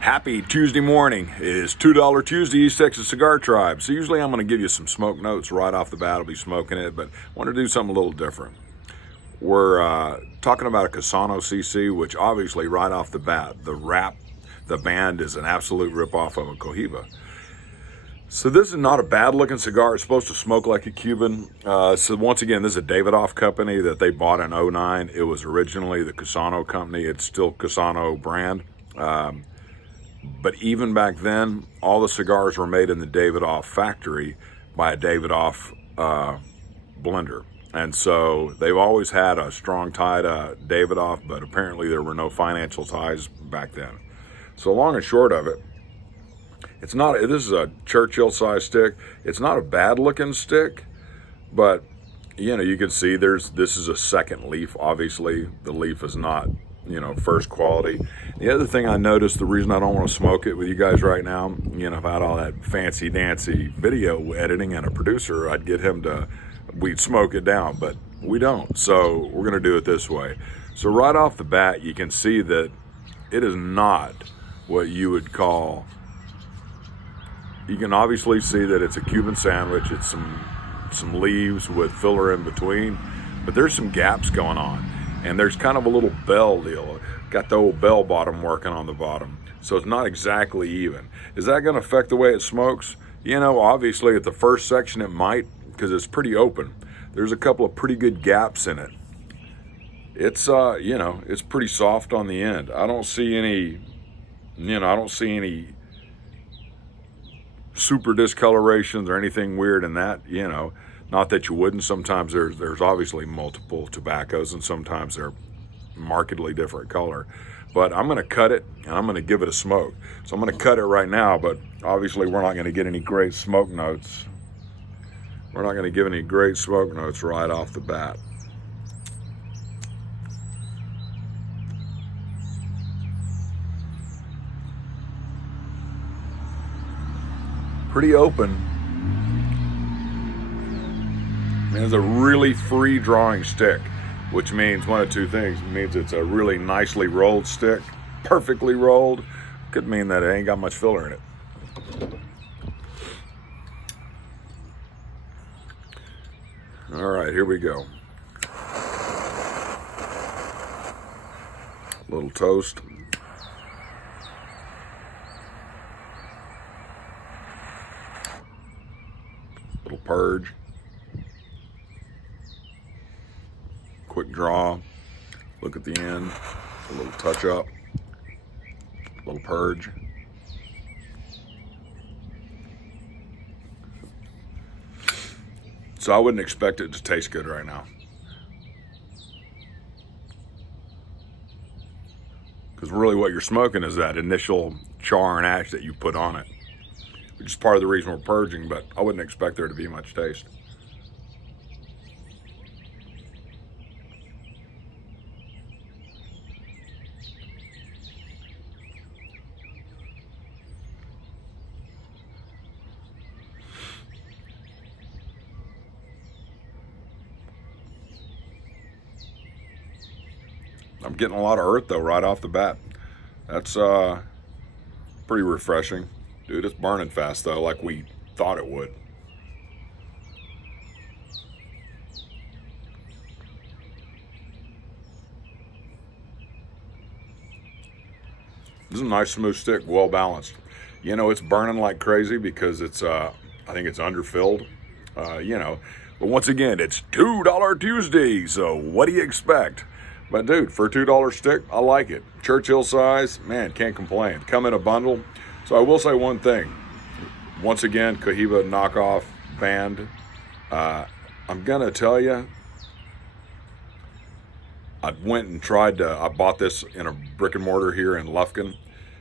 Happy Tuesday morning. It is $2 Tuesday, East Texas Cigar Tribe. So usually I'm going to give you some smoke notes right off the bat. I'll be smoking it, but I want to do something a little different. We're talking about a Cusano CC, which obviously right off the bat, the band is an absolute ripoff of a Cohiba. So this is not a bad looking cigar. It's supposed to smoke like a Cuban. So once again, this is a Davidoff company that they bought in '09. It was originally the Cusano company. It's still Cusano brand. But even back then, all the cigars were made in the Davidoff factory by a Davidoff blender. And so they've always had a strong tie to Davidoff, but apparently there were no financial ties back then. So long and short of it, this is a Churchill size stick. It's not a bad looking stick, but you can see this is a second leaf. Obviously the leaf is not, first quality. The other thing I noticed, the reason I don't want to smoke it with you guys right now, if I had all that fancy dancy video editing and a producer, we'd smoke it down, but we don't. So we're going to do it this way. So right off the bat, you can see that it is not what you would call, you can obviously see that it's a Cuban sandwich. It's some leaves with filler in between, but there's some gaps going on. And there's kind of a little bell deal. Got the old bell bottom working on the bottom. So it's not exactly even. Is that going to affect the way it smokes? Obviously at the first section it might, because it's pretty open. There's a couple of pretty good gaps in it. It's, it's pretty soft on the end. I don't see any super discolorations or anything weird in that, Not that you wouldn't. Sometimes there's obviously multiple tobaccos and sometimes they're markedly different color. But I'm going to cut it and I'm going to give it a smoke. So I'm going to cut it right now, but obviously we're not going to get any great smoke notes. We're not going to give any great smoke notes right off the bat. Pretty open. It's a really free drawing stick, which means one of two things. It means it's a really nicely rolled stick, perfectly rolled. Could mean that it ain't got much filler in it. All right, here we go. A little toast. Little purge. Quick draw, look at the end, a little touch up, a little purge. So I wouldn't expect it to taste good right now. Because really what you're smoking is that initial char and ash that you put on it, which is part of the reason we're purging, but I wouldn't expect there to be much taste. I'm getting a lot of earth though right off the bat. That's pretty refreshing. Dude, it's burning fast though, like we thought it would. This is a nice smooth stick, well balanced. It's burning like crazy because it's I think it's underfilled. But once again, it's $2 Tuesday, so what do you expect? But dude, for a $2 stick, I like it. Churchill size, man, can't complain. Come in a bundle. So I will say one thing. Once again, Cohiba knockoff band. I'm gonna tell you, I bought this in a brick and mortar here in Lufkin,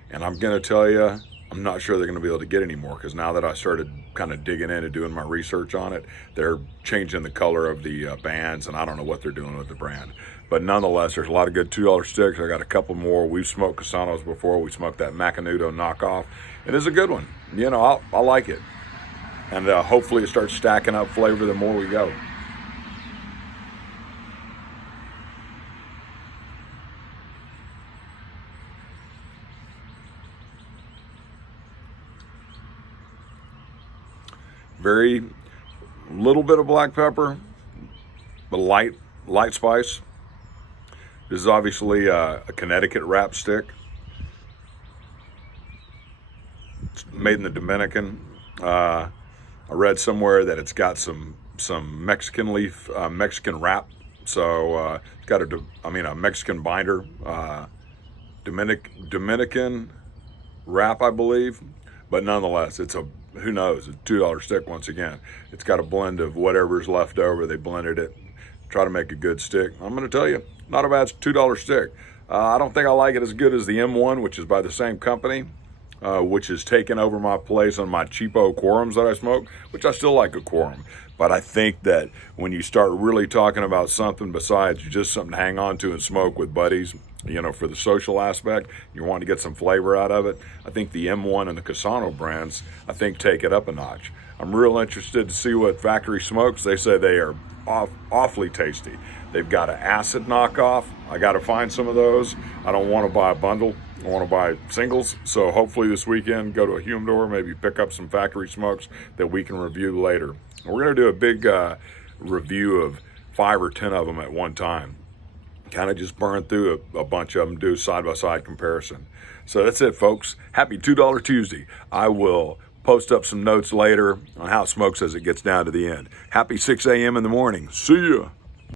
and I'm gonna tell you, I'm not sure they're gonna be able to get any more, because now that I started kind of digging in and doing my research on it, they're changing the color of the bands, and I don't know what they're doing with the brand. But nonetheless, there's a lot of good $2 sticks. I got a couple more. We've smoked Cusanos before. We smoked that Macanudo knockoff. It is a good one. I like it. And hopefully it starts stacking up flavor the more we go. Very little bit of black pepper, but light spice. This is obviously a Connecticut wrap stick. It's made in the Dominican. I read somewhere that it's got some Mexican leaf, Mexican wrap. So it's got a Mexican binder, Dominican wrap, I believe. But nonetheless, who knows, it's a $2 stick once again. It's got a blend of whatever's left over. They blended it, try to make a good stick. I'm going to tell you, not a bad $2 stick. I don't think I like it as good as the M1, which is by the same company, which has taken over my place on my cheapo quorums that I smoke, which I still like a quorum. But I think that when you start really talking about something besides just something to hang on to and smoke with buddies, for the social aspect, you want to get some flavor out of it, I think the M1 and the Cusano brands, I think, take it up a notch. I'm real interested to see what Factory smokes. They say they are awfully tasty. They've got an acid knockoff. I got to find some of those. I don't want to buy a bundle. I want to buy singles. So hopefully this weekend, go to a humidor, maybe pick up some Factory smokes that we can review later. We're going to do a big review of 5 or 10 of them at one time. Kind of just burn through a bunch of them, do side-by-side comparison. So that's it, folks. Happy $2 Tuesday. I will post up some notes later on how it smokes as it gets down to the end. Happy 6 a.m. in the morning. See ya.